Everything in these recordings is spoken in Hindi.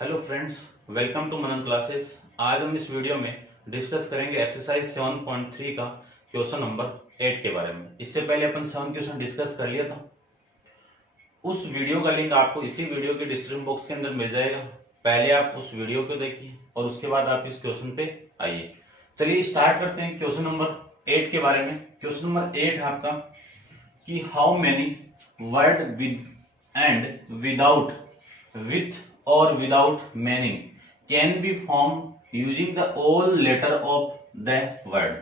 Hello friends, welcome to Manan classes. आज हम इस वीडियो में डिस्कस करेंगे एक्सरसाइज 7.3 का क्वेश्चन नंबर 8 के बारे में। इससे पहले अपन 7 क्वेश्चन डिस्कस कर लिया था। उस वीडियो का लिंक आपको इसी वीडियो के डिस्क्रिप्शन बॉक्स के अंदर मिल जाएगा। पहले आप उस वीडियो को देखिए और उसके बाद आप इस क्वेश्चन पे आइए। चलिए स्टार्ट करते हैं क्वेश्चन नंबर 8 के बारे में। क्वेश्चन नंबर 8 आपका कि how many word with and without, with or without meaning can be formed using the all letter of the word।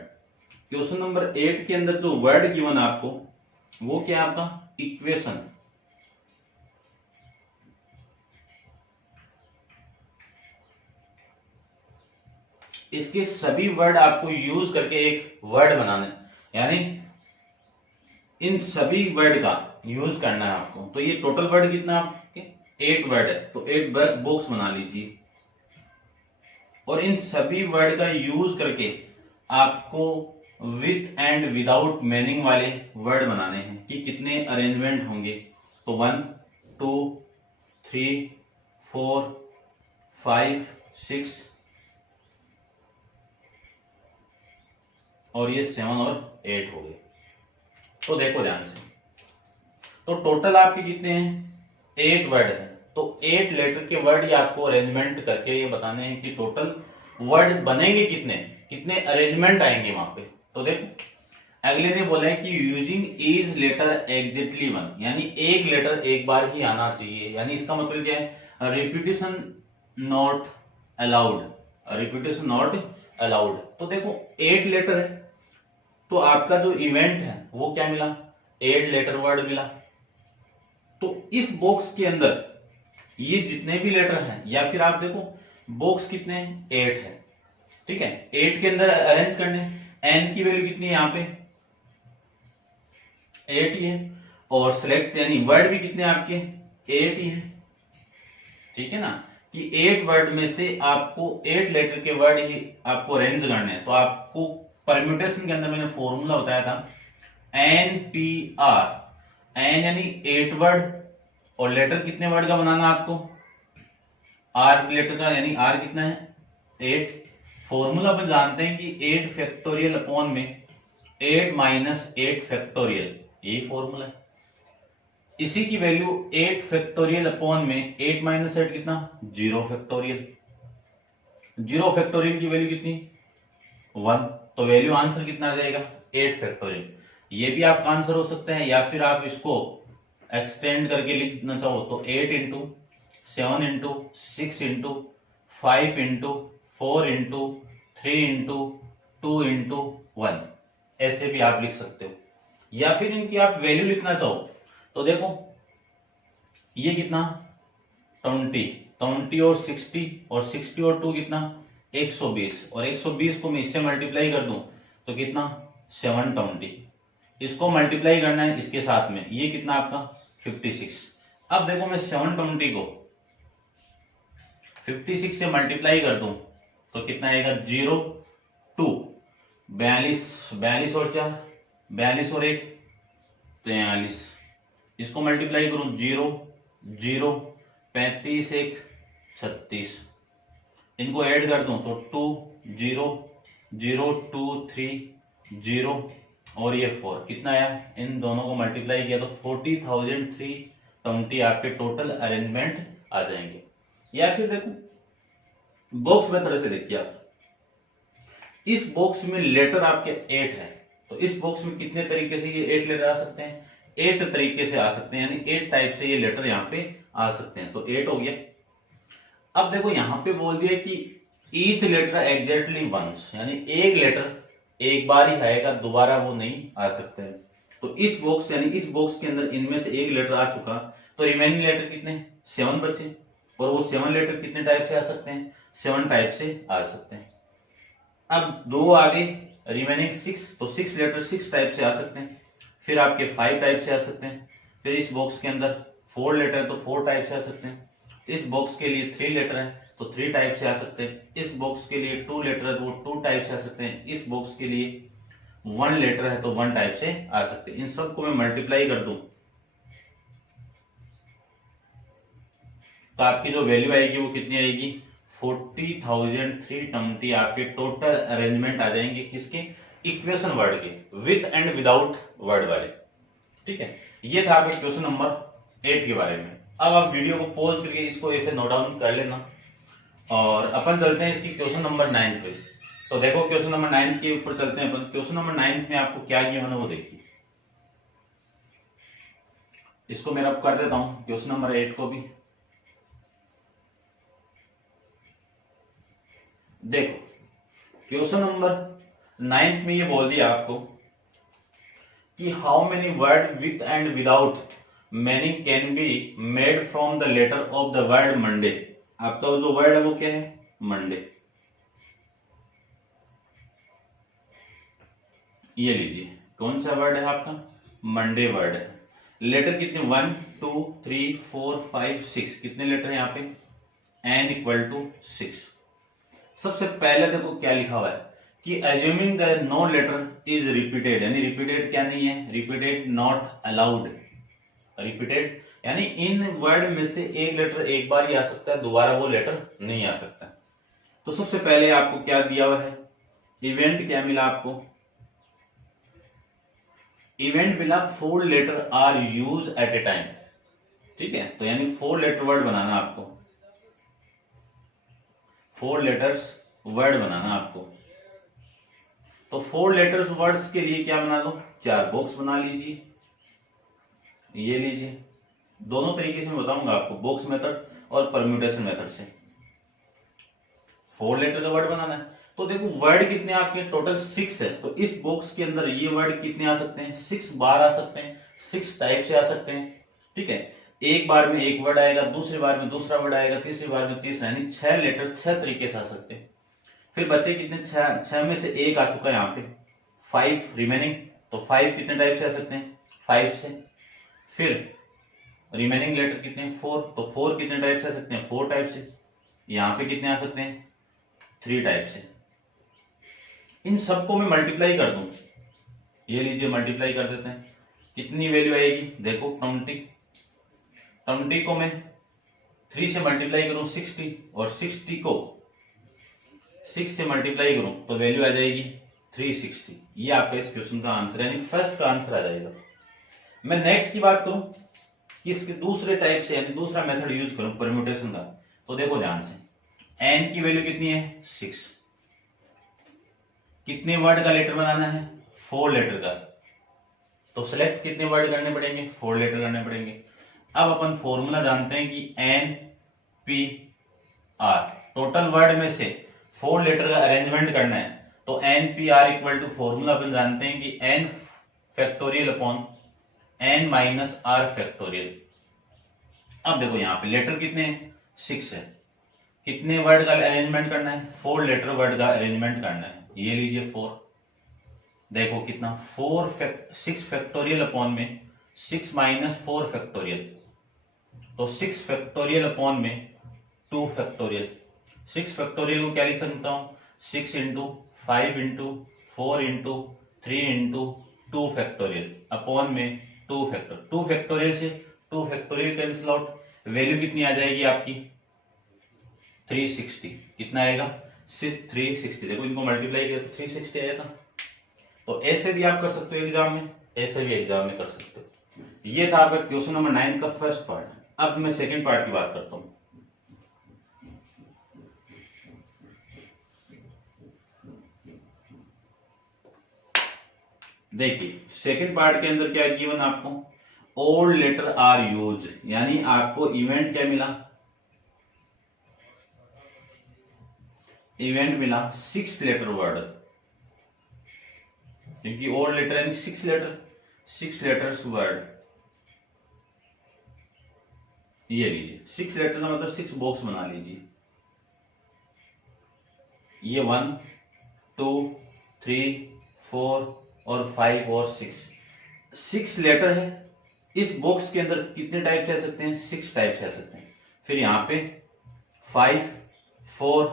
Question number 8 के अंदर जो वर्ड गिवन आपको वो क्या आपका इक्वेशन। इसके सभी वर्ड आपको यूज करके एक वर्ड बनाना है, यानी इन सभी वर्ड का यूज करना है आपको। तो ये टोटल वर्ड कितना आपके 8 वर्ड है, तो 8 बॉक्स बना लीजिए और इन सभी वर्ड का यूज करके आपको विथ एंड विदाउट मीनिंग वाले वर्ड बनाने हैं कि कितने अरेंजमेंट होंगे। तो 1 2 3 4 5 6 और ये 7 और 8 हो गए। तो देखो ध्यान से, तो टोटल आपके कितने हैं 8 वर्ड है। तो 8 लेटर के वर्ड ही आपको अरेंजमेंट करके ये बताने हैं कि टोटल वर्ड बनेंगे कितने, कितने अरेंजमेंट आएंगे वहां पे। तो देखो अगले ने बोला है कि using each letter exactly one, यानी एक लेटर एक बार ही आना चाहिए। यानी इसका मतलब क्या है, repetition not allowed, repetition not allowed. तो देखो 8 लेटर है तो आपका जो इवेंट है वो क्या मिला, 8 लेटर वर्ड मिला। तो इस बॉक्स के अंदर ये जितने भी लेटर हैं, या फिर आप देखो बॉक्स कितने हैं 8 है, ठीक है। 8 के अंदर अरेंज करने, एन की वैल्यू कितनी है यहाँ पे 8 ही है, और सिलेक्ट यानी वर्ड भी कितने आपके 8 ही है, ठीक है ना। कि 8 वर्ड में से आपको 8 लेटर के वर्ड ही आपको अरेंज करने हैं। तो आपको परम्यूटेशन के अंदर मैंने फॉर्मूला बताया था NPR, एन यानी 8 वर्ड और लेटर कितने वर्ड का बनाना आपको आर लेटर का, यानी आर कितना है 8। फॉर्मूला अपन जानते हैं कि 8 फैक्टोरियल अपॉन में 8 माइनस 8 फैक्टोरियल, यही फॉर्मूला है। इसी की वैल्यू 8 फैक्टोरियल अपॉन में 8 माइनस 8 कितना 0 फैक्टोरियल। 0 फैक्टोरियल की वैल्यू कितनी 1, तो वैल्यू आंसर कितना आ जाएगा 8 फैक्टोरियल। ये भी आपका आंसर हो सकता है, या फिर आप इसको एक्सटेंड करके लिखना चाहो तो 8 into 7 into 6 into 5 into 4 into 3 into 2 into 1, ऐसे भी आप लिख सकते हो। या फिर इनकी आप वैल्यू लिखना चाहो तो देखो ये कितना 20 और 60 और 60 और 2 कितना 120, और 120 को मैं इससे मल्टीप्लाई कर दूं तो कितना 720। इसको मल्टीप्लाई करना है इसके साथ में, ये कितना आपका 56। अब देखो मैं 720 को 56 से मल्टीप्लाई कर दूं तो कितना आएगा 0 2 42 और 4 42 और 1 43। इसको मल्टीप्लाई करूं 0 0 35 1 36। इनको ऐड कर दूं तो 2 0 0 2 3 0 और ये 4, कितना आया, इन दोनों को मल्टीप्लाई किया तो 40,320 आपके टोटल अरेंजमेंट आ जाएंगे। या फिर देखो बॉक्स मेथड से देखिए आप, इस बॉक्स में लेटर आपके 8 है, तो इस बॉक्स में कितने तरीके से ये 8 लेटर आ सकते हैं 8 तरीके से आ सकते हैं, यानी 8 टाइप से ये लेटर यहाँ पे आ सकते हैं। तो 8 हो गया। अब देखो यहां पे बोल दिया कि ईच लेटर एग्जैक्टली वंस, यानी एक लेटर एक बार ही आएगा, दोबारा वो नहीं आ सकते हैं। तो इस बॉक्स यानी इस बॉक्स के अंदर इनमें से एक लेटर आ चुका, तो रिमेनिंग लेटर कितने 7 बचे, और वो 7 लेटर कितने टाइप से आ सकते हैं 7 टाइप से आ सकते हैं। अब 2 आगे रिमेनिंग 6, तो 6 लेटर 6 टाइप से आ सकते हैं। फिर आपके 5 टाइप से आ सकते हैं। फिर इस बॉक्स के अंदर 4 लेटर तो 4 टाइप से आ सकते हैं। इस बॉक्स के लिए 3 लेटर है तो 3 टाइप से आ सकते हैं। इस बॉक्स के लिए 2 लेटर है तो वो 2 टाइप से आ सकते हैं। इस बॉक्स के लिए 1 लेटर है तो 1 टाइप से आ सकते हैं। इन सबको मैं मल्टीप्लाई कर दूं तो आपकी जो वैल्यू आएगी वो कितनी आएगी, 40,320 आपके टोटल अरेंजमेंट आ जाएंगे किसके, इक्वेशन वर्ड के, विथ एंड विदाउट वर्ड वाले। ठीक है, ये था आपका क्वेश्चन नंबर 8 के बारे में। अब आप वीडियो को पॉज करके इसको ऐसे नोट डाउन कर लेना और अपन चलते हैं इसकी क्वेश्चन नंबर 9 पे। तो देखो क्वेश्चन नंबर 9 के ऊपर चलते हैं अपन। क्वेश्चन नंबर 9 में आपको क्या गिवन है वो देखिए। इसको मैं अब कर देता हूं क्वेश्चन नंबर 8 को भी। देखो क्वेश्चन नंबर 9 में ये बोल दिया आपको कि how many word with and without meaning can be made from the letter of the word Monday. आपका जो वर्ड है वो क्या है, मंडे। ये लीजिए कौन सा वर्ड है आपका, मंडे वर्ड है। लेटर कितने, 1 2 3 4 5 6, कितने लेटर है यहाँ पे, n = 6। सबसे पहले देखो क्या लिखा हुआ है कि assuming the no letter is repeated, यानी रिपीटेड क्या नहीं है, रिपीटेड नॉट अलाउड। रिपीटेड यानी इन वर्ड में से एक लेटर एक बार ही आ सकता है, दोबारा वो लेटर नहीं आ सकता। तो सबसे पहले आपको क्या दिया हुआ है, इवेंट क्या मिला आपको, इवेंट मिला 4 letter are use at a time. ठीक है, तो यानी 4 लेटर वर्ड बनाना आपको, 4 लेटर्स वर्ड बनाना आपको। तो 4 लेटर्स वर्ड्स के लिए क्या बना लो, 4 बॉक्स बना लीजिए। ये लीजिए, दोनों तरीके से मैं बताऊंगा आपको, बॉक्स मेथड और परम्यूटेशन मेथड से। 4 लेटर का वर्ड बनाना है। तो देखो वर्ड कितने आपके टोटल 6 है, तो इस बॉक्स के अंदर ये वर्ड कितने आ सकते हैं, 6 बार आ सकते हैं, 6 टाइप से आ सकते हैं। ठीक है, एक बार में एक वर्ड आएगा, दूसरी बार में दूसरा वर्ड आएगा, तीसरी बार में तीसरा, यानी 6 लेटर 6 तरीके से आ सकते हैं। फिर बच्चे कितने, 6 में से एक आ चुका है यहाँ पे, 5 रिमेनिंग। तो 5 कितने टाइप से आ सकते हैं, 5 से। फिर रिमेनिंग लेटर कितने हैं, 4, तो 4 कितने टाइप से आ सकते हैं, 4 टाइप से। यहाँ पे कितने आ सकते हैं, 3 टाइप से। इन सबको मैं मल्टीप्लाई कर दूं, ये लीजिए मल्टीप्लाई कर देते हैं, कितनी वैल्यू आएगी, देखो 20 को मैं 3 से मल्टीप्लाई करूं 60, और 60 को 6 से मल्टीप्लाई करूं तो वैल्यू आ जाएगी 360। ये आपका इस क्वेश्चन का आंसर है, यानी फर्स्ट का आंसर आ जाएगा। मैं नेक्स्ट की बात करूं कि इसके दूसरे टाइप से, यानी दूसरा मेथड यूज करूं परम्यूटेशन का, तो देखो ध्यान से, n की वैल्यू कितनी है, 6। कितने वर्ड का लेटर बनाना है, 4 लेटर का। तो सिलेक्ट कितने वर्ड करने पड़ेंगे, 4 लेटर करने पड़ेंगे। अब अपन फॉर्मूला जानते हैं कि NPR, टोटल वर्ड में से 4 लेटर का अरेंजमेंट करना है। तो NPR इक्वल टू फॉर्मूला अपन जानते हैं कि n factorial upon n minus r factorial. अब देखो यहाँ पे लेटर कितने हैं, 6 है। कितने वर्ड का अरेंजमेंट करना है, 4 लेटर वर्ड का अरेंजमेंट करना है। ये लीजिए 4, देखो कितना 6 फैक्टोरियल अपॉन में 6 माइनस 4 फैक्टोरियल, तो 6 फैक्टोरियल अपॉन में 2 फैक्टोरियल। 6 फैक्टोरियल को क्या लिख सकता हूं, 6 into 5 into 4 into 3 into 2 factorial upon में 2 फैक्टोरियल। 2 फैक्टोरियल से 2 फैक्टोरियल कैंसिल आउट, वैल्यू कितनी आ जाएगी आपकी 360। कितना आएगा 360, देखो इनको मल्टीप्लाई किया तो 360 आएगा। तो ऐसे भी आप कर सकते हो एग्जाम में, ऐसे भी एग्जाम में कर सकते हो। ये था आपका क्वेश्चन नंबर 9 का फर्स्ट पार्ट। अब मैं सेकंड पार्ट की बात करता हूं। देखिए सेकंड पार्ट के अंदर क्या गिवन आपको, ओल्ड लेटर आर यूज, यानी आपको इवेंट क्या मिला, इवेंट मिला 6 लेटर वर्ड, क्योंकि ओल्ड लेटर यानी 6 लेटर, 6 लेटर्स वर्ड। ये लीजिए 6 लेटर का मतलब 6 बॉक्स बना लीजिए। ये 1 2 3 4 और 5 और 6 लेटर है। इस बॉक्स के अंदर कितने टाइप से आ सकते हैं, 6 टाइप से आ सकते हैं। फिर यहां पे 5 4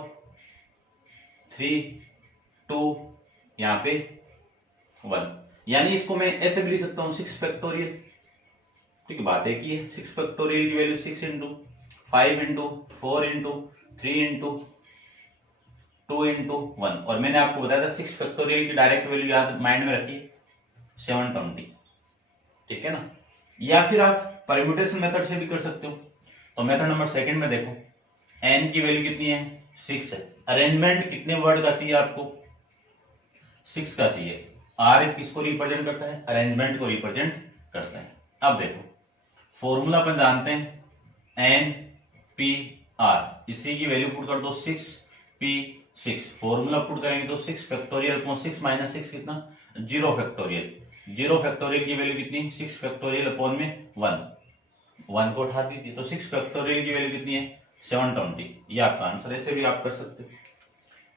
3 2, यहां पे 1, यानी इसको मैं ऐसे भी लिख सकता हूं 6 फैक्टोरियल। ठीक है, बात है कि 6 फैक्टोरियल की value 6 into 5 into 4 into 3 into 2 into 1, और मैंने आपको बताया था 6 फैक्टोरियल की डायरेक्ट वैल्यू याद माइंड में रखिए 720, ठीक है ना। या फिर आप परम्यूटेशन मेथड से भी कर सकते हो। तो मेथड नंबर सेकंड में देखो, n की वैल्यू कितनी है 6 है, अरेंजमेंट कितने वर्ड का चाहिए आपको 6 का चाहिए। r किसको रिप्रेजेंट करता है, अरेंजमेंट को रिप्रेजेंट करता है। अब देखो फॉर्मूला अपन जानते हैं n p r, इसी की वैल्यू पुट कर दो 6 p 6, फॉर्मूला पुट करेंगे तो 6 फैक्टोरियल अपॉन 6 माइनस 6 कितना 0 फैक्टोरियल, 0 फैक्टोरियल की वैल्यू कितनी 6 फैक्टोरियल अपॉन में 1 को उठा दीजिए, तो 6 फैक्टोरियल की वैल्यू कितनी है 720, ये आपका आंसर। ऐसे भी आप कर सकते हो।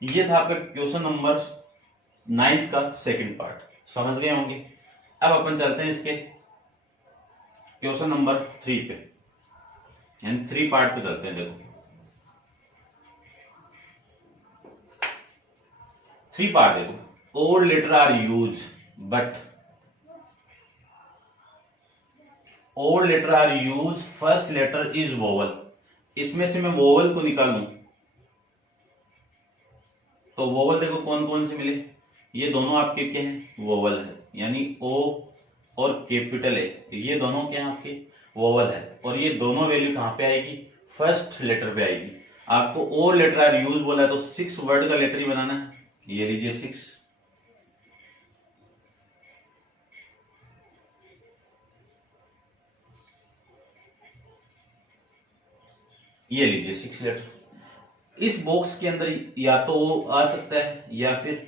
ये था आपका क्वेश्चन नंबर 9 का सेकंड पार्ट, समझ गए होंगे। अब अपन चलते हैं इसके क्वेश्चन नंबर 3 पे, यानी 3 पार्ट पे चलते हैं। देखो 3 पार्ट देखो, old letter are use but old letter are use first letter is vowel, इसमें से मैं वोवल को निकालूं तो वोवल देखो कौन कौन से मिले, ये दोनों आपके क्या हैं वोवल है, यानी ओ और कैपिटल ए, ये दोनों क्या हैं आपके वोवल है, और ये दोनों वैल्यू कहां पे आएगी फर्स्ट लेटर पे आएगी। आपको और लेटर आर यूज बोला है तो 6 वर्ड का लेटर ही बनाना है, ये लीजिए 6, ये लीजिए 6 लेटर। इस बॉक्स के अंदर या तो ओ आ सकता है या फिर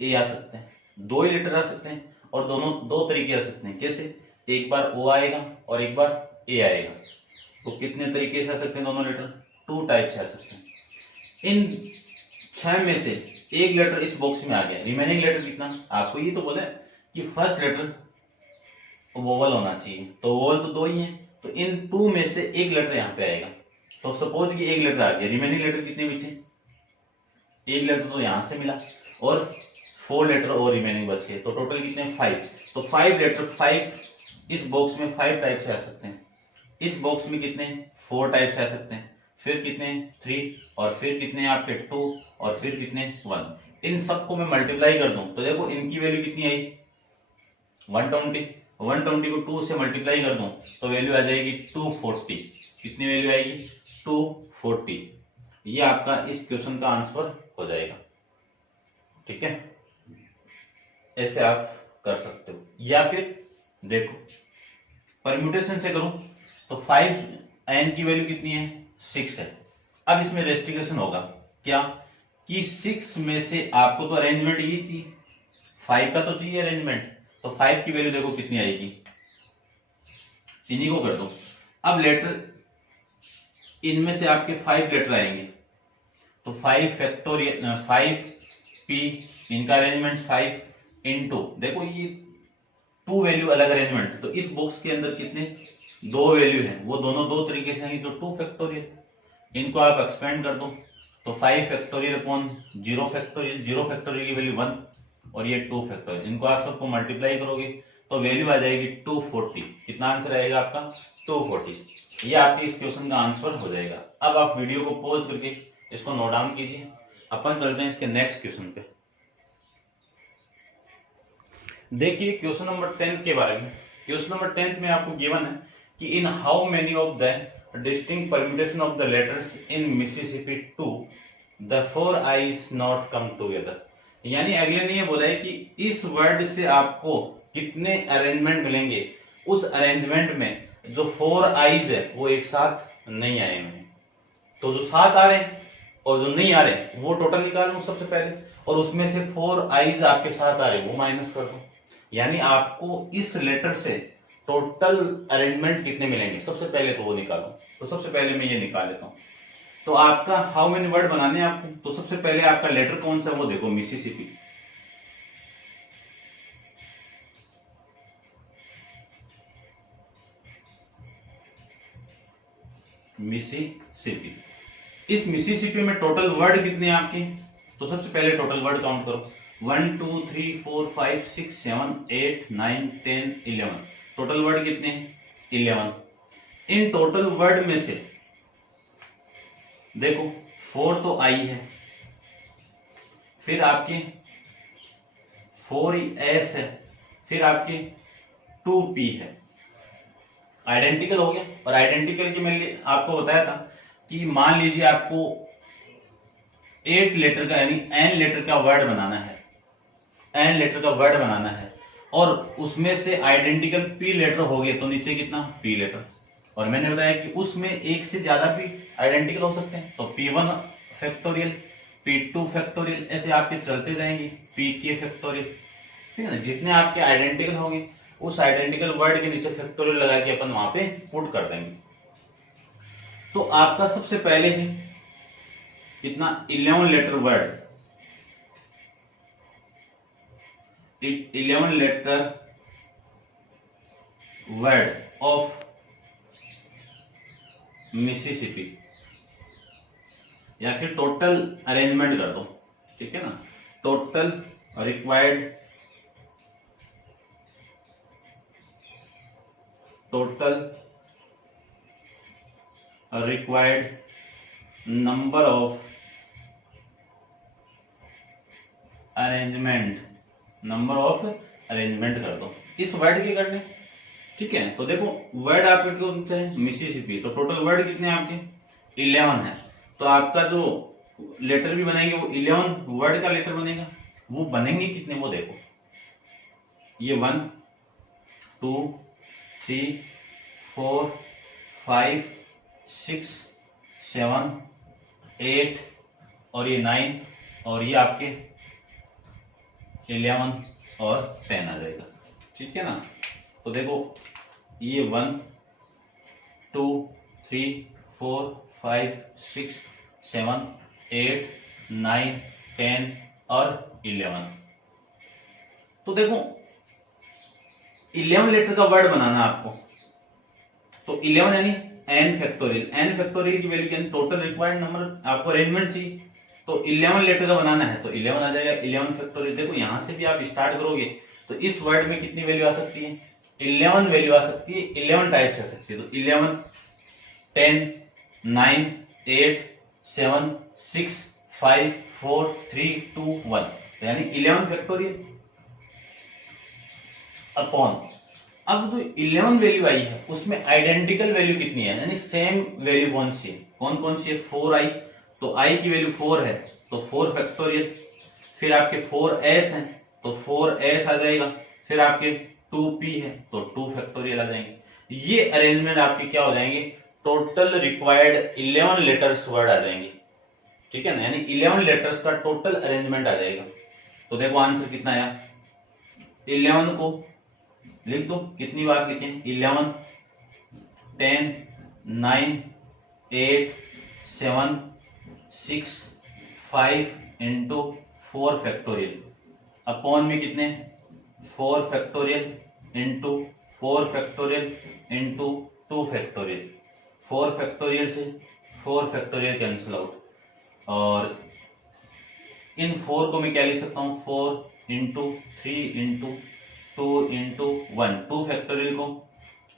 ए आ सकता है, 2 ही लेटर आ सकते हैं, और दोनों 2 तरीके आ सकते हैं। कैसे, एक बार ओ आएगा और एक बार ए आएगा, तो कितने तरीके से आ सकते हैं दोनों लेटर, 2 टाइप से आ सकते हैं। इन 6 में से एक लेटर इस बॉक्स में आ गया, रिमेनिंग लेटर कितना, आपको ये तो बोला है कि फर्स्ट लेटर वोवल होना चाहिए, तो वोवल तो 2 ही है, तो इन 2 में से एक लेटर यहाँ पे आएगा। तो सपोज कि एक लेटर आ गया, रिमेनिंग लेटर कितने बचे, एक लेटर तो यहां से मिला और 4 लेटर और रिमेनिंग बच गए, तो टोटल कितने 5, तो 5 लेटर 5 इस बॉक्स में 5 टाइप से आ सकते हैं, इस बॉक्स में कितने 4 टाइप से आ सकते हैं, फिर कितने 3, और फिर कितने आपके 2, और फिर कितने 1। इन सबको मैं मल्टीप्लाई कर दूं तो देखो इनकी वैल्यू कितनी आई 120, 120 को 2 से मल्टीप्लाई कर दूं तो वैल्यू आ जाएगी 240, कितनी वैल्यू आएगी 240। ये आपका इस क्वेश्चन का आंसर हो जाएगा, ठीक है। ऐसे आप कर सकते हो, या फिर देखो परम्यूटेशन से करूं तो 5 n की वैल्यू कितनी है 6 है। अब इसमें रेस्ट्रिक्शन होगा क्या कि 6 में से आपको तो अरेंजमेंट ये चाहिए, 5 का तो चाहिए अरेंजमेंट, तो 5 की वैल्यू देखो कितनी आएगी, इन्हीं को कर दो। अब लेटर इनमें से आपके 5 लेटर आएंगे, तो 5 फैक्टोरियल 5p, इनका अरेंजमेंट 5 इंटू देखो ये 2 वैल्यू अलग अरेंजमेंट, तो इस बॉक्स के अंदर कितने 2 वैल्यू हैं, वो दोनों 2 तरीके से हैं, तो 2 फैक्टोरियल, इनको आप एक्सपेंड कर दो तो 5 फैक्टोरियल अपॉन 0 फैक्टोरियल, 0 फैक्टोरियल की वैल्यू 1 और ये 2 फैक्टोरियल, इनको आप सबको मल्टीप्लाई करोगे तो वैल्यू आ जाएगी 240। कितना आंसर आएगा आपका 240। ये आपके इस क्वेश्चन का आंसर हो जाएगा। अब आप वीडियो को पॉज करके इसको नोट डाउन कीजिए, अपन चलते हैं इसके नेक्स्ट क्वेश्चन पे। देखिए क्वेश्चन नंबर 10 के बारे में। क्वेश्चन नंबर 10 में आपको गिवन है कि in how many of the distinct permutation of the letters in Mississippi 2 the 4 eyes not come together, यानी अगले ने ये बोला है कि इस वर्ड से आपको कितने अरेंजमेंट मिलेंगे, उस अरेंजमेंट में जो 4 आईज है वो एक साथ नहीं आए हैं, तो जो 7 आ रहे हैं और जो नहीं आ रहे वो टोटल निकालो सबसे पहले, और उसमें से 4 आईज आपके साथ आ रहे वो माइनस कर दो, यानी आपको इस लेटर से टोटल अरेंजमेंट कितने मिलेंगे सबसे पहले तो वो निकालो। तो सबसे पहले मैं ये निकाल लेता हूं, तो आपका हाउ मेनी वर्ड बनाने हैं आपको, तो सबसे पहले आपका लेटर कौन सा है वो देखो मिसिसिपी, मिसिसिपी। इस मिसिसिपी में टोटल वर्ड कितने हैं आपके, तो सबसे पहले टोटल वर्ड काउंट करो 1 2 3 4 5 6 7 8 9 10 11, टोटल वर्ड कितने 11। इन टोटल वर्ड में से देखो 4 तो आई है, फिर आपके 4s है, फिर आपके 2p है। आइडेंटिकल हो गया। और आइडेंटिकल की मैंने आपको बताया था कि मान लीजिए आपको 8 लेटर का यानी n लेटर का वर्ड बनाना है, n लेटर का वर्ड बनाना है, और उसमें से आइडेंटिकल p लेटर हो गए तो नीचे कितना p लेटर। और मैंने बताया कि उसमें एक से ज्यादा भी आइडेंटिकल हो सकते हैं, तो p1 फैक्टोरियल, p2 फैक्टोरियल, ऐसे आपके चलते जाएंगे, pk फैक्टोरियल। ठीक है ना, जितने आपके आइडेंटिकल होंगे उस आइडेंटिकल वर्ड के नीचे फैक्टोरियल लगा के अपन वहां पे पुट कर देंगे। तो आपका सबसे पहले है कितना 11 letter word, 11 letter word of Mississippi, या फिर टोटल अरेंजमेंट कर दो। ठीक है ना, total required, total required number of arrangement, number of arrangement कर दो इस वर्ड के करने। ठीक है, तो देखो वर्ड आपके कौन से हैं, मिसिसिपी, तो टोटल वर्ड कितने हैं आपके 11 है। तो आपका जो लेटर भी बनेंगे वो 11 वर्ड का लेटर बनेगा। वो बनेंगे कितने वो देखो, ये 1 2 3 4 5 6 7 8 और ये 9 और ये आपके 11 और 10 आ जाएगा। ठीक है ना, तो देखो ये 1 2 3 4 5 6 7 8 9 10 और 11। तो देखो 11 लेटर का वर्ड बनाना है आपको, तो 11 यानी n फैक्टोरियल, n फैक्टोरियल की वैल्यू यानी टोटल रिक्वायर्ड नंबर आपको अरेंजमेंट चाहिए, तो 11 लेटर का बनाना है तो 11 आ जाएगा 11 फैक्टोरियल। देखो यहां से भी आप स्टार्ट करोगे तो इस वर्ड में कितनी वैल्यू आ सकती है, 11 वैल्यू आ सकती है, 11 टाइप्स आ सकती है। तो 11 10 9 8 7 6 5 4 3 2 1, यानी 11 फैक्टोरियल अपॉन, अब जो 11 वैल्यू आई है उसमें आइडेंटिकल वैल्यू कितनी है, यानी सेम वैल्यू कौन सी है, कौन कौन सी है, 4 आई, तो आई की वैल्यू 4 है तो 4 फैक्टोरियल, फिर आपके 4s हैं तो 4s आ जाएगा, फिर आपके 2p है तो 2 फैक्टोरियल आ जाएंगे। ये अरेंजमेंट आपके क्या हो जाएंगे, टोटल रिक्वायर्ड 11 लेटर्स वर्ड आ जाएंगे। ठीक है ना, यानी 11 लेटर्स का टोटल अरेंजमेंट आ जाएगा। तो देखो आंसर कितना आया, 11 को लिख दो, कितनी बार लिखे, 11 10 9 8 7 6 5 इंटू 4 फैक्टोरियल, अपॉन में कितने 4 factorial into 4 factorial into 2 factorial, 4 factorial से 4 फैक्टोरियल कैंसिल आउट, और इन 4 को मैं क्या लिख सकता हूं, 4 इंटू 3 इंटू 2 इंटू 1, 2 फैक्टोरियल को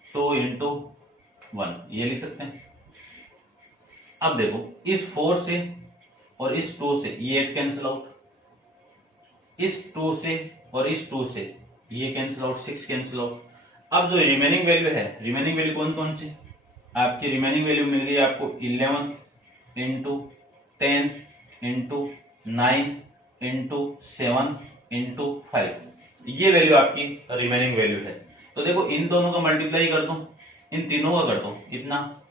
2 इंटू 1 ये लिख सकते हैं। अब देखो इस 4 से और इस 2 से ये 8 कैंसिल आउट, इस 2 से और इस 2 से ये कैंसिल आउट, 6 कैंसिल आउट। अब जो रिमेनिंग वैल्यू है, रिमेनिंग वैल्यू कौन कौन सी, आपकी रिमेनिंग वैल्यू मिल गई आपको 11 इंटू 10 इंटू 9 इंटू 7 इंटू 5, ये वैल्यू आपकी रिमेनिंग वैल्यू है। तो देखो इन दोनों का मल्टीप्लाई कर दो, इन तीनों का कर दो, इतना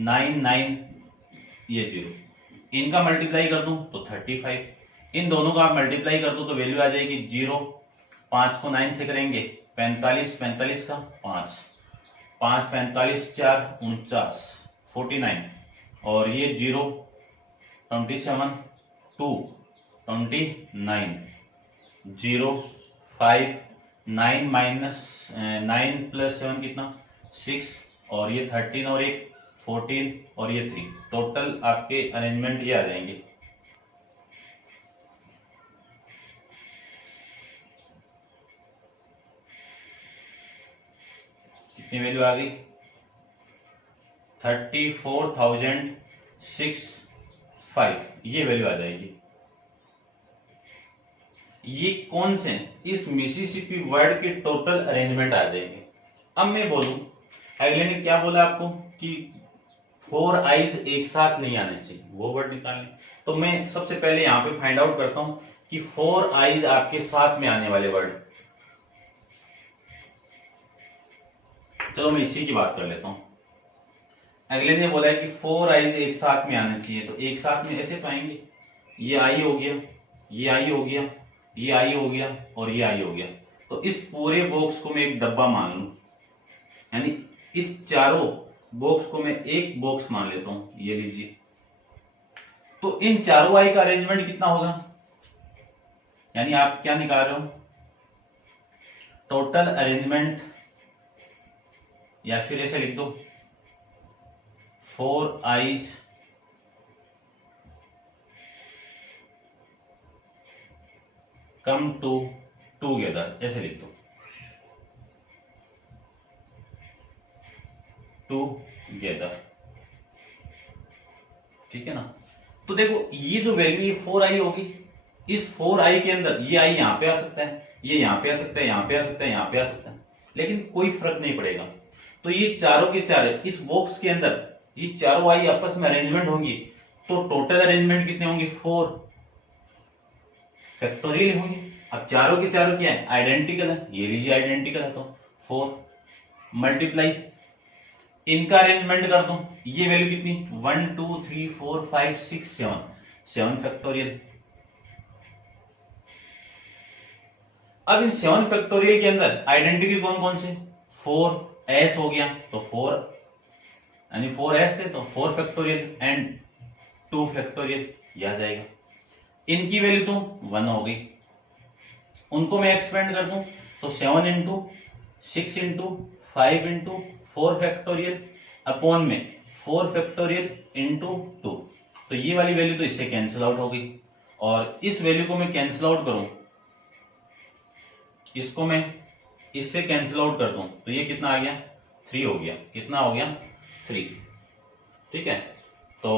9 9 ये 0, इनका मल्टीप्लाई कर दूं तो 35, इन दोनों का आप मल्टीप्लाई कर दो तो वैल्यू आ जाएगी 0, 5 को 9 से करेंगे 45, 45 का 5, 5 45 4 49 49, और ये 0 27 2 29 0 5 9 माइनस 9 प्लस 7 कितना 6, और ये 13 और 1 14 और ये 3, टोटल आपके अरेंजमेंट ये आ जाएंगे। कितनी वैल्यू आ गई, 34,666 5 ये वैल्यू आ जाएगी। ये कौन से इस मिसिसिपी वर्ड के टोटल अरेंजमेंट आ जाएंगे। अब मैं बोलूं, अगले ने क्या बोला आपको कि 4 आइज एक साथ नहीं आने चाहिए, वो वर्ड निकालने। तो मैं सबसे पहले यहां पे फाइंड आउट करता हूं कि 4 आइज आपके साथ में आने वाले वर्ड। चलो मैं इसी की बात कर लेता हूं। अगले ने बोला है कि 4 आइज एक साथ में आने चाहिए, तो एक साथ में ऐसे तो आएंगे, ये आई हो गया, ये आई हो गया, ये आई हो गया और ये आई हो गया। तो इस पूरे बॉक्स को मैं एक डब्बा मान लूं, यानी इस चारों बॉक्स को मैं एक बॉक्स मान लेता हूं, ये लीजिए। तो इन चारों आई का अरेंजमेंट कितना होगा, यानी आप क्या निकाल रहे हो, टोटल अरेंजमेंट, या फिर ऐसे लिख दो 4 आइज कम टूगेदर, ऐसे लिख दो टूगेदर, ठीक है ना। तो देखो ये जो वैल्यू ये 4 आई होगी, इस 4 आई के अंदर ये आई यहां पे आ सकता है, ये यहां पे आ सकता है, यहां पे आ सकता है, यहां पे आ सकता है, लेकिन कोई फर्क नहीं पड़ेगा। तो ये चारों के चार इस बॉक्स के अंदर ये चारों आई आपस में अरेंजमेंट होंगी, तो टोटल अरेंजमेंट कितने होंगे, 4 फैक्टोरियल होंगे। अब चारों के चारों क्या है, आइडेंटिकल है, ये लीजिए आइडेंटिकल है, तो 4 मल्टीप्लाई इनका अरेंजमेंट कर दो, ये वैल्यू कितनी 1 2 3 4 5 6 7 फैक्टोरियल। अब इन 7 फैक्टोरियल के अंदर आइडेंटिटी कौन कौन से, 4s हो गया, तो 4 यानी 4s थे, तो 4 फैक्टोरियल एंड 2 फैक्टोरियल, ये आ जाएगा। इनकी वैल्यू तो 1 हो गई, उनको मैं एक्सपेंड कर दूं तो 7 into 6 into 5 into 4 factorial upon में 4 फैक्टोरियल इंटू 2, तो ये वाली वैल्यू तो इससे कैंसिल आउट हो गई, और इस वैल्यू को मैं कैंसिल आउट करूं, इसको मैं इससे कैंसिल आउट कर दूं, तो ये कितना आ गया 3 हो गया, कितना हो गया 3, ठीक है। तो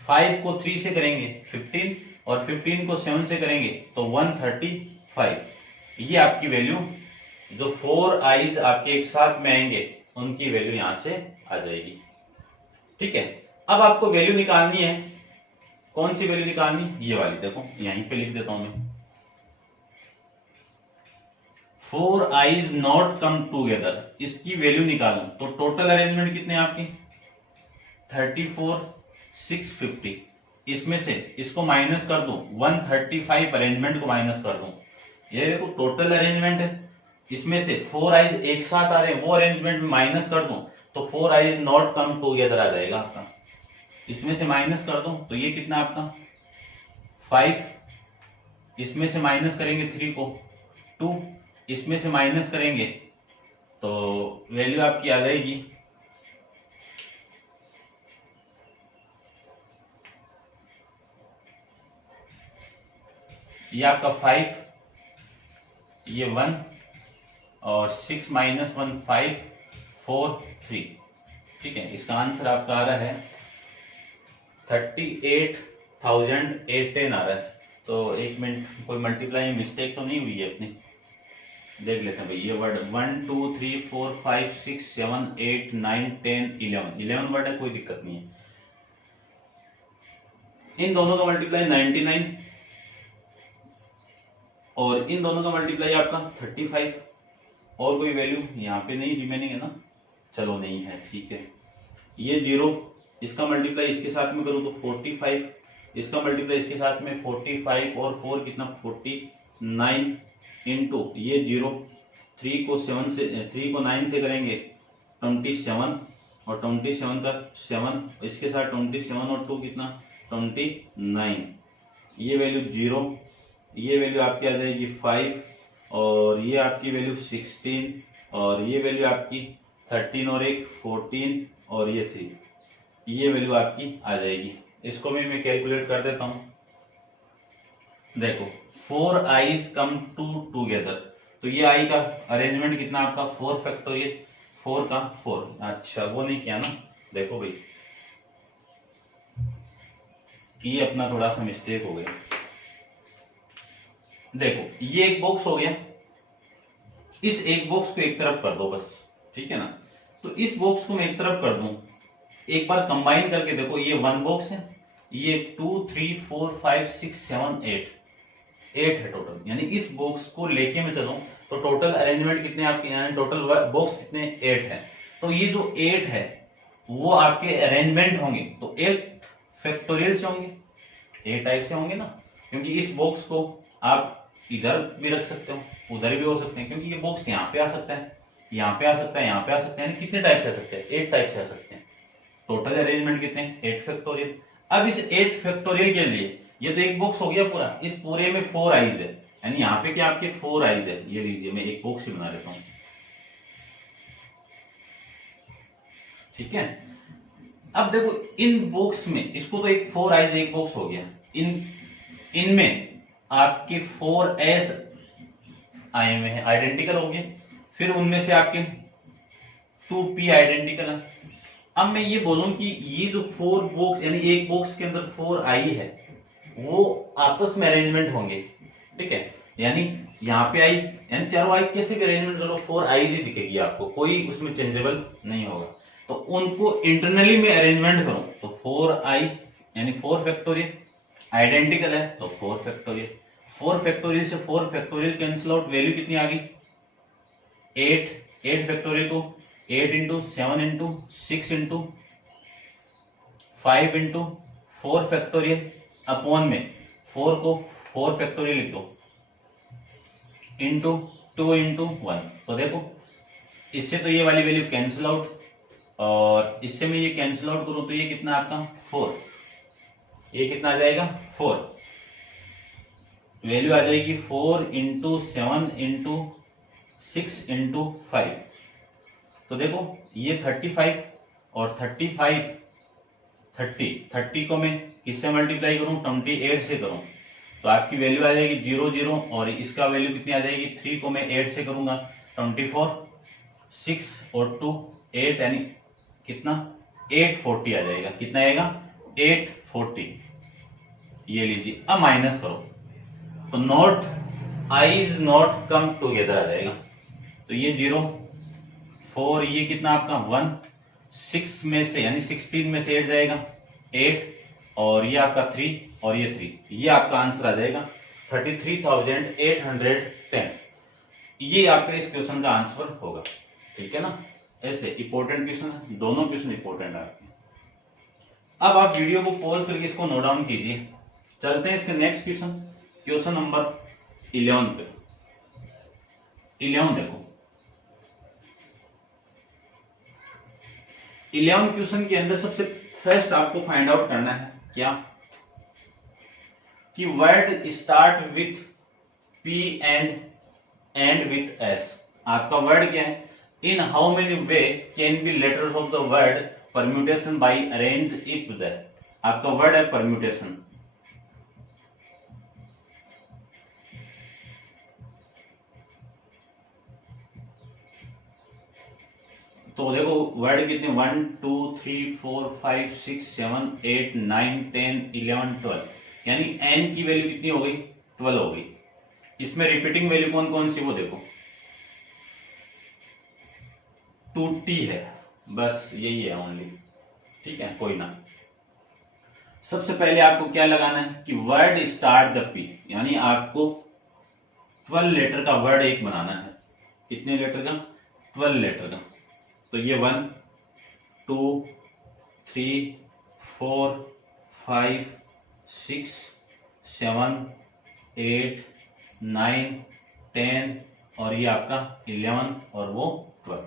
5 को 3 से करेंगे 15, और 15 को 7 से करेंगे तो 135। ये आपकी वैल्यू, जो 4 आइज आपके एक साथ में आएंगे उनकी वैल्यू यहां से आ जाएगी, ठीक है। अब आपको वैल्यू निकालनी है, कौन सी वैल्यू निकालनी, ये वाली, देखो यहीं पे लिख देता हूं मैं, 4 आइज नॉट कम टूगेदर, इसकी वैल्यू निकालूं तो टोटल अरेंजमेंट कितने आपके 34 650, इसमें से इसको माइनस कर दूं 135 अरेंजमेंट को माइनस कर दूं, ये देखो टोटल अरेंजमेंट है, इसमें से 4 आइज एक साथ आ रहे हैं, वो अरेंजमेंट में माइनस कर दूं तो 4 आइज नॉट कम टूगेदर आ जाएगा आपका, इसमें से माइनस कर दूं तो ये कितना आपका 5, इसमें से माइनस करेंगे 3 को 2, इसमें से माइनस करेंगे तो वैल्यू आपकी आ जाएगी ये आपका 5, ये 1 और 6 माइनस 1 5 4 3, ठीक है। इसका आंसर आपका आ रहा है 38,810 आ रहा है। तो एक मिनट, कोई मल्टीप्लाई में मिस्टेक तो नहीं हुई है अपनी, देख लेते हैं भाई। ये वर्ड 1 2 3 4 5 6 7 8 9 10 11 वर्ड है, कोई दिक्कत नहीं है। इन दोनों का मल्टीप्लाई 99 और इन दोनों का मल्टीप्लाई आपका 35, और कोई वैल्यू यहाँ पे नहीं रिमेनिंग है ना, चलो नहीं है, ठीक है। ये 0, इसका मल्टीप्लाई इसके साथ में करूँ तो 45, इसका मल्टीप्लाई इसके साथ में 45 और 4 कितना 49 इंटू ये 0, 3 को 9 से करेंगे 27, और 27 का 7, इसके साथ 27 और 2 कितना 29, ये वैल्यू 0, ये वैल्यू आपकी आ जाएगी 5, और ये आपकी वैल्यू 16, और ये वैल्यू आपकी 13 और 1 14, और ये 3, ये वैल्यू आपकी आ जाएगी। इसको भी मैं कैलकुलेट कर देता हूं, देखो 4 आइज कम टूगेदर, तो ये आई का अरेंजमेंट कितना आपका 4 फैक्टोरियल, 4 का 4, अच्छा वो नहीं किया ना, देखो भाई ये अपना थोड़ा सा मिस्टेक हो गया। देखो ये एक बॉक्स हो गया, इस एक बॉक्स को एक तरफ कर दो बस, ठीक है ना। तो इस बॉक्स को मैं एक तरफ कर दूं, एक बार कंबाइन करके देखो, ये 1 बॉक्स है, ये 2 3 4 5 6 7 8 है टोटल। यानी इस बॉक्स को लेके मैं चलूं तो टोटल अरेंजमेंट कितने आपके, यानी टोटल बॉक्स कितने 8 है। तो ये जो 8 है वो आपके अरेंजमेंट होंगे तो 8 फैक्टोरियल से होंगे, 8 टाइप से होंगे ना, क्योंकि इस बॉक्स को आप इधर भी रख सकते हो, उधर भी हो सकते हैं, क्योंकि ये बॉक्स यहाँ पे आ सकता है, यहाँ पे आ सकता है, यहाँ पे आ सकता है, यानी कितने टाइप से आ सकते हैं, 8 टाइप से आ सकते हैं। टोटल अरेंजमेंट कितने, 8 फैक्टोरियल। अब इस 8 फैक्टोरियल के लिए ये तो एक बॉक्स हो गया पूरा, इस पूरे में 4 आईज है, यानी यहाँ पे क्या आपके 4 आईज है। ये लीजिए मैं एक बॉक्स ही बना लेता हूँ, ठीक है। अब देखो इन बॉक्स में, इसको तो एक 4 आईज एक बॉक्स हो गया, इनमें आपके 4 एस आए हुए हैं, आइडेंटिकल हो गए, फिर उनमें से आपके 2 पी आइडेंटिकल है। अब मैं ये बोलूं कि ये जो 4 बॉक्स, यानी एक बॉक्स के अंदर 4 आई है, वो आपस में अरेंजमेंट होंगे, ठीक है। यानी यहाँ पे आई, यानी चारों आई कैसे भी अरेंजमेंट करो 4 आईज ही दिखेगी आपको, कोई उसमें चेंजेबल नहीं होगा। तो उनको इंटरनली में अरेंजमेंट करूं तो 4 आई यानी 4 फैक्टोरियल, आइडेंटिकल है तो 4 फैक्टोरियल, 4 फैक्टोरियल से 4 फैक्टोरियल कैंसिल आउट, वैल्यू कितनी आ गई 8। 8 फैक्टोरियल को 8 into 7 into 6 into 5 into 4 factorial upon में 4 को 4 फैक्टोरियल लिख दो इंटू 2 इंटू 1। तो देखो इससे तो ये वाली वैल्यू कैंसिल आउट, और इससे मैं ये कैंसिल आउट करूं तो ये कितना आपका 4, ये कितना आ जाएगा 4, वैल्यू आ जाएगी 4 इंटू 7 इंटू 6 इंटू 5। तो देखो ये 35 और 35 30 को मैं किससे मल्टीप्लाई करूं 28 से करूं तो आपकी वैल्यू आ जाएगी 0 0, और इसका वैल्यू कितनी आ जाएगी 3 को मैं 8 से करूंगा 24, 6 और 2 8, यानी कितना 840 आ जाएगा। कितना आएगा 840। ये लीजिए, अब माइनस करो तो not eyes not come together आ जाएगा, तो ये 0 4, ये कितना आपका 1, 6 में से यानी 16 में से 8 जाएगा 8, और ये आपका 3 और ये 3, ये आपका आंसर आ जाएगा 33,810। ये आपके इस क्वेश्चन का आंसर होगा, ठीक है ना। ऐसे इंपॉर्टेंट क्वेश्चन है, दोनों क्वेश्चन इंपॉर्टेंट है आपके। अब आप वीडियो को पॉज करके इसको नोट डाउन कीजिए। चलते हैं इसके नेक्स्ट क्वेश्चन, क्वेश्चन नंबर 11 पे। 11 देखो, 11 क्वेश्चन के अंदर सबसे फर्स्ट आपको फाइंड आउट करना है क्या, कि word start with P and with S. आपका वर्ड क्या है, in how many way can be letters of the word permutation by arrange it with. आपका वर्ड है परम्यूटेशन, तो देखो वर्ड कितने 1 2 3 4 5 6 7 8 9 10 11 12, यानी n की वैल्यू कितनी हो गई 12 हो गई। इसमें रिपीटिंग वैल्यू कौन कौन सी वो देखो 2t है, बस यही है ओनली, ठीक है कोई ना। सबसे पहले आपको क्या लगाना है कि वर्ड स्टार्ट द पी, यानी आपको 12 लेटर का वर्ड एक बनाना है। कितने लेटर का 12 लेटर का, तो ये 1 2 3 4 5 6 7 8 9 10 और ये आपका 11 और वो 12।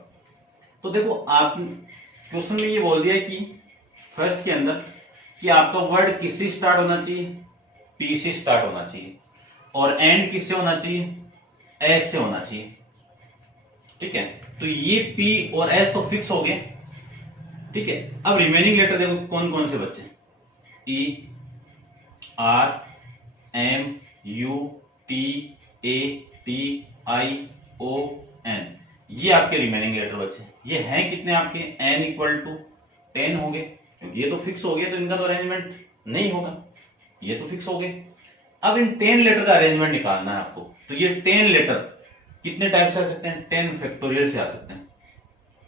तो देखो आप क्वेश्चन में ये बोल दिया कि फर्स्ट के अंदर कि आपका वर्ड किससे स्टार्ट होना चाहिए, पी से स्टार्ट होना चाहिए, और एंड किससे होना चाहिए, एस से होना चाहिए, ठीक है। तो ये पी और एस तो फिक्स हो गए, ठीक है। अब रिमेनिंग लेटर देखो कौन कौन से बच्चे, E R M U T A T I O N, ये आपके रिमेनिंग लेटर बच्चे। ये हैं कितने आपके n इक्वल टू 10 हो गए, क्योंकि ये तो फिक्स हो गया तो इनका तो अरेंजमेंट नहीं होगा। ये तो फिक्स हो गए। अब इन 10 लेटर का अरेंजमेंट निकालना है आपको। तो ये 10 लेटर कितने टाइप से आ सकते हैं? 10 फैक्टोरियल से आ सकते हैं।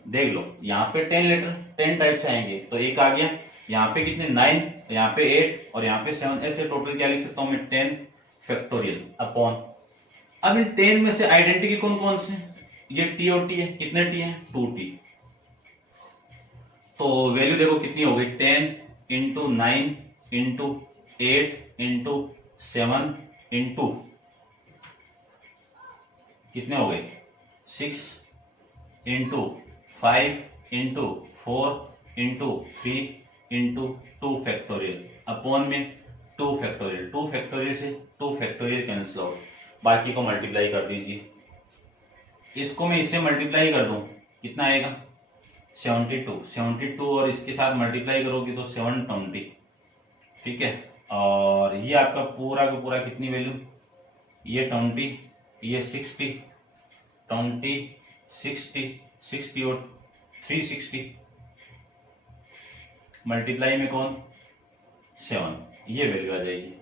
देख लो यहाँ पे 10 लेटर 10 टाइप से आएंगे, तो एक आ गया। यहाँ पे कितने 9, यहाँ पे 8 और यहाँ पे 7, ऐसे टोटल क्या लिख सकता हूं मैं 10 फैक्टोरियल अपॉन। अब इन 10 में से आइडेंटिटी कौन कौन से? ये टी और टी है। कितने टी है? 2t। तो वैल्यू देखो कितनी हो गई, 10 इंटू 9 इंटू 8 इंटू 7 इंटू कितने हो गए 6 into 5 into 4 into 3 into 2 factorial upon में 2 फैक्टोरियल। 2 फैक्टोरियल से 2 फैक्टोरियल कैंसिल आउट, बाकी को मल्टीप्लाई कर दीजिए। इसको मैं इससे मल्टीप्लाई कर दूं, कितना आएगा 72 और इसके साथ मल्टीप्लाई करोगे तो 720, ठीक है। और ये आपका पूरा का पूरा कितनी वैल्यू, ये 20, ये 60, 20, 60 और 360 मल्टीप्लाई में कौन 7, ये वैल्यू आ जाएगी।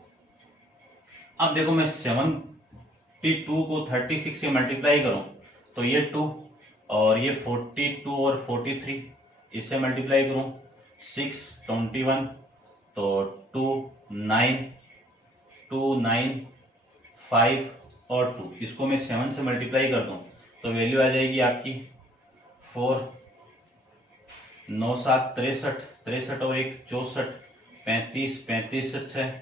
अब देखो मैं 72 को 36 से मल्टीप्लाई करूं तो ये 2 और ये 42 और 43 इससे मल्टीप्लाई करूं 6, 21 तो 2, 9, 2, 9, 5 और 2, इसको मैं 7 से मल्टीप्लाई कर दूं तो वैल्यू आ जाएगी आपकी 4, 9, 7, 63, 63 और 1, 64, 35, 35 6,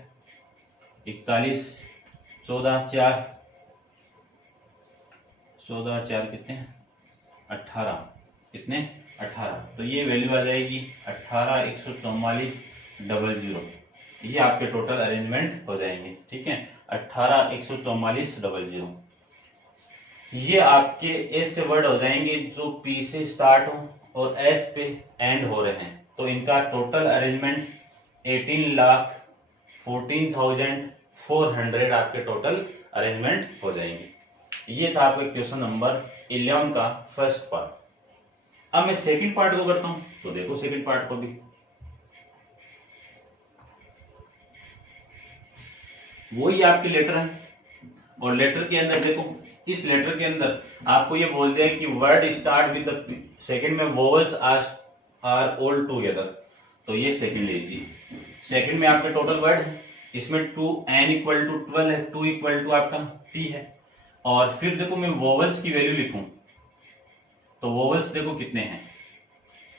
41, 14, 4, 14, 4 कितने 18, कितने 18, तो ये वैल्यू आ जाएगी 18, 144, 00। ये आपके टोटल अरेंजमेंट हो जाएंगे, ठीक है 18, 144, 00। ये आपके ऐसे वर्ड हो जाएंगे जो पी से स्टार्ट हो और एस पे एंड हो रहे हैं, तो इनका टोटल अरेंजमेंट 18,14,400 आपके टोटल अरेंजमेंट हो जाएंगे। ये था आपका क्वेश्चन नंबर 11 का फर्स्ट पार्ट। अब मैं सेकंड पार्ट को करता हूं, तो देखो सेकंड पार्ट को भी। वही आपके लेटर है और लेटर के अंदर देखो, इस लेटर के अंदर आपको ये बोल दिया कि word start with the second में वोवल्स आर ऑल टुगेदर, तो ये सेकंड लीजिए। सेकंड में आपके टोटल वर्ड है, इसमें 2 n इक्वल टू 12 है, 2 इक्वल टू आपका p है। और फिर देखो मैं वोवल्स की वैल्यू लिखूं तो वोवल्स देखो कितने हैं,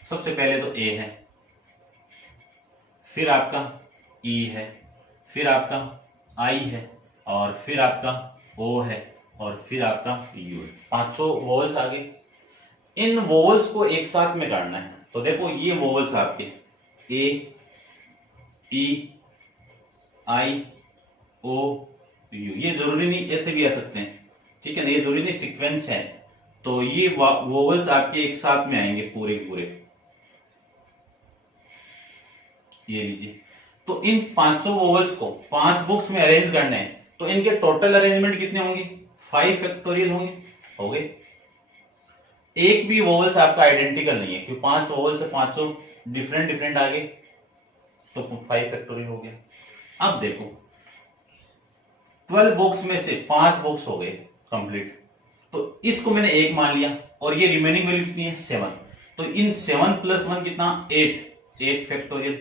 सबसे पहले तो a है, फिर आपका e है, फिर आपका i है, और फिर आपका o है, और फिर आपका u है। 500 वोवल्स आ गए। इन वोवल्स को एक साथ में काटना है, तो देखो ये वोवल्स आपके a, e, i, o, u, ये जरूरी नहीं ऐसे भी आ सकते हैं, ठीक है ना, ये जरूरी नहीं सीक्वेंस है, तो ये वोवल्स आपके एक साथ में आएंगे पूरे पूरे, ये लीजिए। तो इन 500 वोवल्स को 5 बुक्स में अरेंज करने हैं, तो इनके टोटल अरेंजमेंट कितने होंगे 5 फैक्टोरियल होंगे, हो गए। एक भी वोवल्स आपका आइडेंटिकल नहीं है, क्योंकि 5 वोवल्स से 500 डिफरेंट डिफरेंट आ गए, तो 5 फैक्टोरियल हो गया। अब देखो 12 बॉक्स में से 5 बॉक्स हो गए कंप्लीट, तो इसको मैंने 1 मान लिया और ये रिमेनिंग वैल्यू कितनी है 7, तो इन 7 + 1 कितना 8 फैक्टोरियल,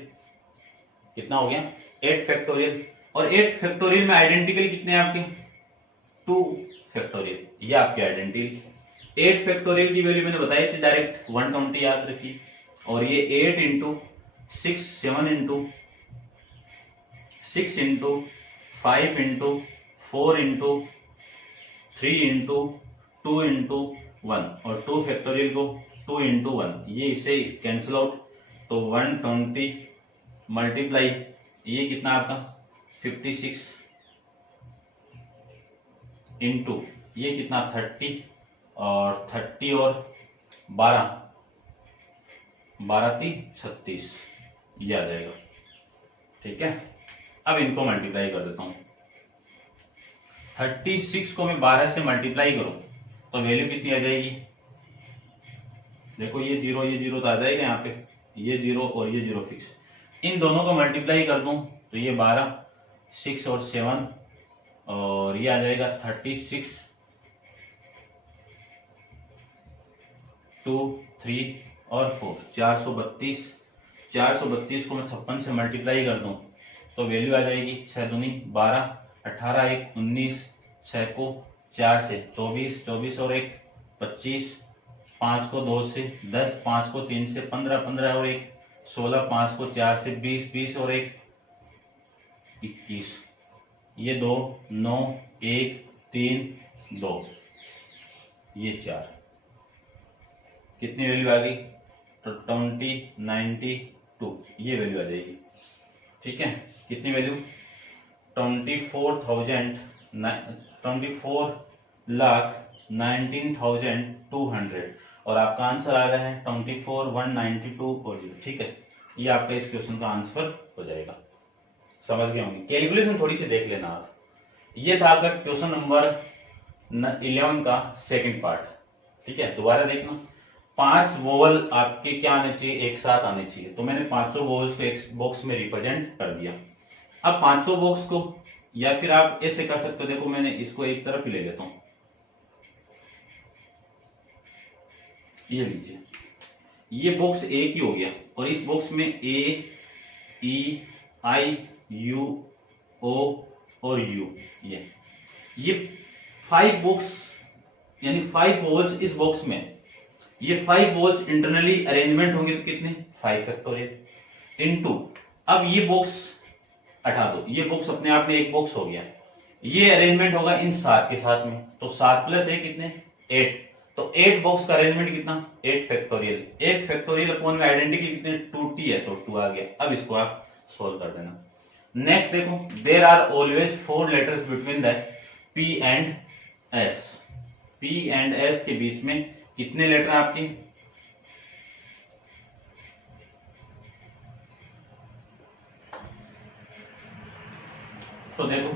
कितना हो गया 8 फैक्टोरियल। और 8 फैक्टोरियल में आइडेंटिकल कितने हैं आपके 2 फैक्टोरियल, ये आपके आइडेंटिटी। 8 फैक्टोरियल की वैल्यू मैंने बताई थी डायरेक्ट 120 याद रखिए, और ये 8 into 6, 7 into 6 into 5 into 4 into 3 into 2 into 1, और 2 फैक्टोरियल को 2 इंटू 1, ये इसे कैंसिल आउट, तो 120 मल्टीप्लाई ये कितना आपका 56 इंटू ये कितना 30, और 30 और 12 12 3 36, ये आ जाएगा, ठीक है। अब इनको मल्टीप्लाई कर देता हूं, 36 को मैं 12 से मल्टीप्लाई करूं तो वैल्यू कितनी आ जाएगी, देखो ये 0 तो आ जाएगा यहाँ पे, ये 0 और ये 0 फिक्स, इन दोनों को मल्टीप्लाई कर दूं तो ये 12 6 और 7 और ये आ जाएगा 36, 2, 3 और 4, 432। 432 को मैं 56 से मल्टीप्लाई कर दूं तो वैल्यू आ जाएगी 6 दूनी 12, 18 1 19, 6 को 4 से 24, 24 और 1 25, 5 को 2 से 10, 5 को 3 से 15, 15 और 1 16, 5 को 4 से 20, 20 और 1 21, ये 2 9 1 3 2, ये 4, कितनी वैल्यू आ गई? 92, ये वैल्यू आ जाएगी। ठीक है, कितनी वैल्यू? 24,19,200 और आपका आंसर आ रहा है 24,192 और 0। ठीक है, ये आपका इस क्वेश्चन का आंसर हो जाएगा। समझ गए होंगे। कैलकुलेशन थोड़ी सी देख लेना आप। ये था आपका क्वेश्चन नंबर 11 का सेकंड पार्ट। ठीक है, दोबारा देखना। 5 वोवल आपके क्या आने चाहिए? एक साथ आने चाहिए। तो मैंने 500 वोवल्स को एक बॉक्स में रिप्रेजेंट कर दिया। अब 500 बॉक्स को, या फिर आप ऐसे कर सकते हो, देखो मैंने इसको एक तरफ ही ले लेता हूं, ये लीजिए, ये बॉक्स एक ही हो गया और इस बॉक्स में ए ई आई यू ओ और यू, ये 5 बॉक्स यानी 5 वोवल्स इस बॉक्स में। ये 5 वोल्स इंटरनली अरेंजमेंट होंगे तो कितने? 5 फैक्टोरियल इनटू, अब ये बॉक्स हटा दो, ये बॉक्स अपने आप में एक बॉक्स हो गया। ये अरेंजमेंट होगा इन 7 के साथ में, तो 7 प्लस 1 कितने? 8। तो 8 बॉक्स का अरेंजमेंट कितना? 8 फैक्टोरियल। 8 फैक्टोरियल अपॉन में आइडेंटिटी कितने? 2t है, तो 2 आ गया। अब इसको आप सोल्व कर देना। नेक्स्ट देखो, there are always 4 letters between the P and S। P and S के बीच में कितने लेटर हैं आपके? तो देखो,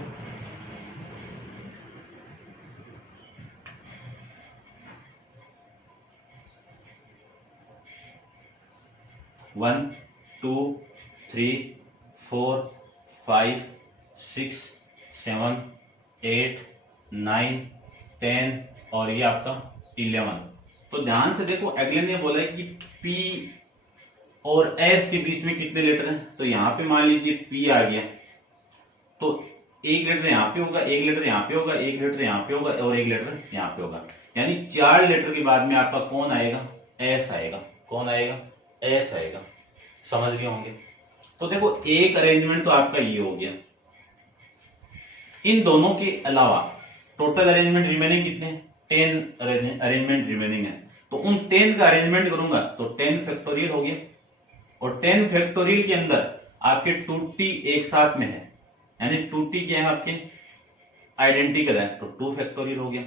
वन 2 3 4 5 6 7 8 9 10 और ये आपका 11। तो ध्यान से देखो, अगले ने बोला है कि P और S के बीच में कितने लेटर हैं। तो यहां पे मान लीजिए P आ गया, तो एक लेटर यहां पे होगा, एक लेटर यहां पे होगा, एक लेटर यहां पे होगा और एक लेटर यहां पे होगा। यानी 4 लेटर के बाद में आपका कौन आएगा? S आएगा। कौन आएगा? S आएगा। समझ गए होंगे। तो देखो, एक अरेंजमेंट तो आपका ये हो गया। इन दोनों के अलावा टोटल अरेंजमेंट रिमेनिंग कितने? 10 अरेंजमेंट रिमेनिंग है। तो उन 10 का अरेंजमेंट करूंगा तो 10 फैक्टोरियल हो गया, और 10 फैक्टोरियल के अंदर आपके 2t एक साथ में है, यानी 2t क्या है? आपके आइडेंटिकल है, तो 2 फैक्टोरियल हो गया।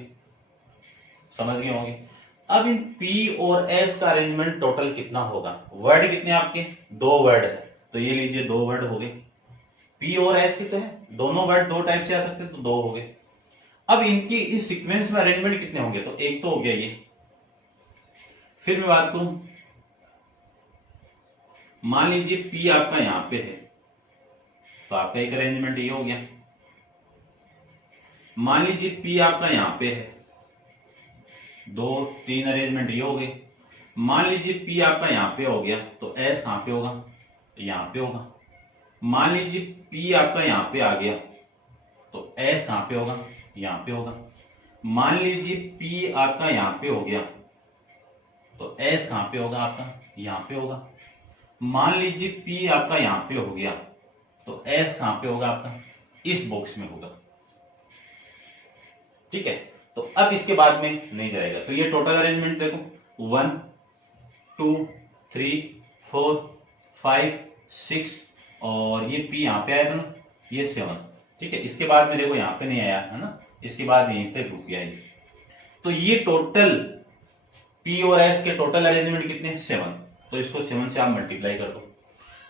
समझ गए होंगे। अब इन P और S का अरेंजमेंट टोटल कितना होगा? वर्ड कितने आपके? 2 वर्ड है, तो ये लीजिए 2 वर्ड हो गए। P और S ही तो है, दोनों वर्ड 2 टाइप से आ सकते हैं, तो 2 हो गए। अब इनकी इस सीक्वेंस में अरेंजमेंट कितने होंगे? तो एक तो हो गया ये। फिर मैं बात करूं, मान लीजिए P आपका यहां पे है, तो आपका एक अरेंजमेंट ये हो गया। मान लीजिए P आपका यहां पे है, 2 3 अरेंजमेंट ये हो गए। मान लीजिए P आपका यहां पे हो गया, तो S कहां पे होगा? यहां पे होगा। मान लीजिए P आपका यहां पे आ गया, तो S कहां पे होगा? यहां पे होगा। मान लीजिए P आपका यहां पे हो गया, तो S कहां पे होगा? आपका यहां पे होगा। मान लीजिए P आपका यहां पे हो गया, तो S कहां पे होगा? आपका इस बॉक्स में होगा। ठीक है, तो अब इसके बाद में नहीं जाएगा। तो ये टोटल अरेंजमेंट देखो, 1 2 3 4 5 6 और ये P यहां पे आया था ना, ये 7। ठीक है, इसके बाद में देखो यहां पे नहीं आया है ना, इसके बाद यहीं तक रुक गया है। तो ये टोटल P और S के टोटल अरेंजमेंट कितने? 7। तो इसको 7 से आप मल्टीप्लाई कर दो।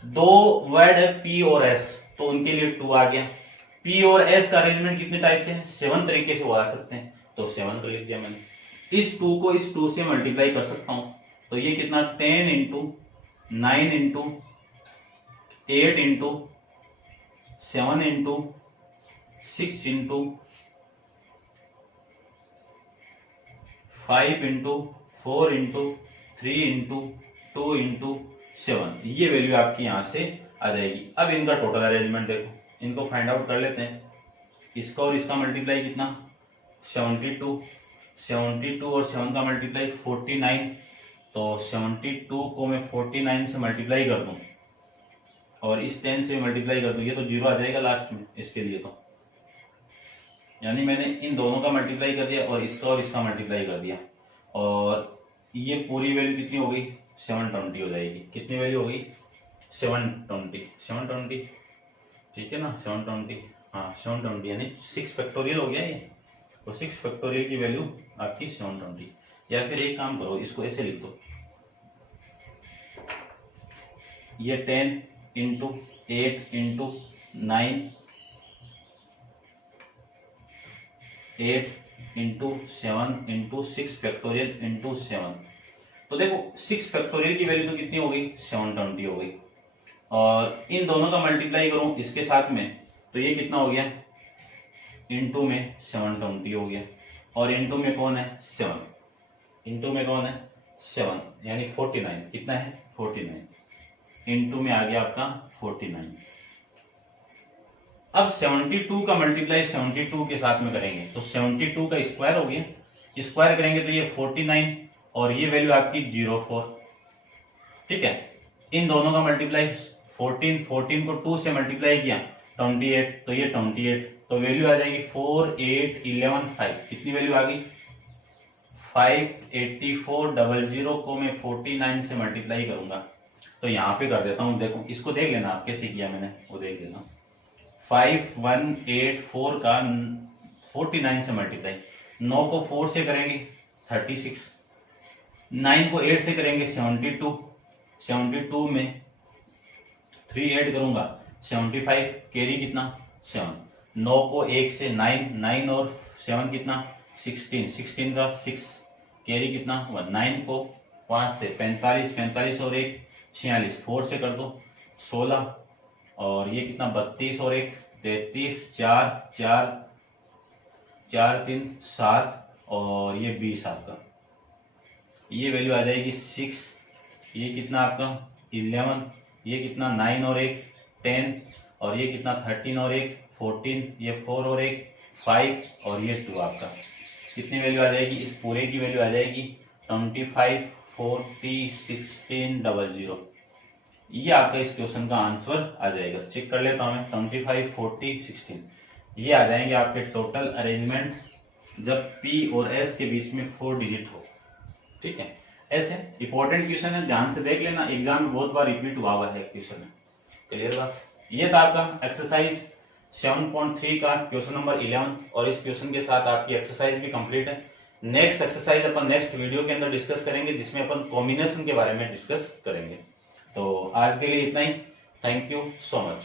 2 वर्ड है P और S, तो उनके लिए 2 आ गया। P और S का अरेंजमेंट कितने टाइप से है? 7 तरीके से बता सकते हैं, तो 7 कर लिख दिया मैंने। इस 2 को इस 2 से मल्टीप्लाई कर सकता हूं, तो ये कितना? 10 into 9 into 8 into 7 into 6 into 5 into 4 into 3 into 2 into 7, ये वैल्यू आपकी यहां से आ जाएगी। अब इनका टोटल अरेंजमेंट देखो, इनको फाइंड आउट कर लेते हैं। इसका और इसका मल्टीप्लाई कितना 72, 72 और 7 का मल्टीप्लाई 49, तो 72 को मैं 49 से मल्टीप्लाई कर दूं और इस 10 से मल्टीप्लाई कर दूं, ये तो जीरो आ जाएगा लास्ट में इसके लिए, तो यानी मैंने इन दोनों का मल्टीप्लाई कर दिया और इसका मल्टीप्लाई कर दिया, और ये पूरी वैल्यू कितनी हो गई 720 हो जाएगी। कितनी वैल्यू हो गई 720, ठीक है ना 720, हाँ 720 यानी 6 फैक्टोरियल हो गया ये, तो 6 फैक्टोरियल की वैल्यू आपकी 720। या फिर एक काम करो, इसको ऐसे लिख दो, ये 10 into 8 into 9, 8 into 7 into 6 factorial into 7, तो देखो 6 फैक्टोरियल की वैल्यू तो कितनी हो गई 720 हो गई, और इन दोनों का मल्टीप्लाई करूं इसके साथ में तो ये कितना हो गया, इंटू में 720 हो गया, और इंटू में कौन है 7, इंटू में कौन है 7 यानी 49, कितना है 49, इंटू में आ गया आपका 49। अब 72 का मल्टीप्लाई 72 के साथ में करेंगे तो 72 का स्क्वायर हो गया, स्क्वायर करेंगे तो ये 49 और ये वैल्यू आपकी 04, ठीक है। इन दोनों का मल्टीप्लाई 14 को 2 से मल्टीप्लाई किया 28, तो ये 28, तो वैल्यू आ जाएगी 48115, कितनी वैल्यू आ गई 58400 को मैं 49 से मल्टीप्लाई करूंगा, तो यहाँ पे कर देता हूँ, देखो इसको देख लेना आप कैसे किया मैंने, वो देख लेना। 5184 का 49 से मल्टीप्लाई, 9 को 4 से करेंगे 36, 9 को 8 से करेंगे 72, 72 में 3 ऐड करूंगा 75, कैरी कितना 7, 9 को 1 से 9, 9 और 7 कितना 16, 16 का 6, कैरी कितना 1, 9 को 5 से 45, 45 और 1 46, 4 से कर दो 16, और ये कितना 32 और 1 33, 4 4 4 3 7 और ये 20 आपका, ये वैल्यू आ जाएगी 6, ये कितना आपका 11, ये कितना 9 और 1 10, और ये कितना 13 और 1 14, ये 4 और 1 5 और ये 2 आपका, कितनी वैल्यू आ जाएगी, इस पूरे की वैल्यू आ जाएगी 25 40 16 00। ये आपका इस क्वेश्चन का आंसर आ जाएगा। चेक कर लेता हूं मैं, 25 40 16 ये आ जाएंगे आपके टोटल अरेंजमेंट जब P और S के बीच में 4 डिजिट हो, ठीक है। ऐसे इंपॉर्टेंट क्वेश्चन है, ध्यान से देख लेना, एग्जाम में बहुत बार रिपीट हुआ है क्वेश्चन, क्लियर बात। ये था आपका एक्सरसाइज 7.3 का क्वेश्चन नंबर 11, और इस क्वेश्चन के साथ आपकी एक्सरसाइज भी कंप्लीट है। नेक्स्ट एक्सरसाइज अपन नेक्स्ट वीडियो के अंदर डिस्कस करेंगे, जिसमें अपन कॉम्बिनेशन के बारे में डिस्कस करेंगे। तो आज के लिए इतना ही, थैंक यू सो मच।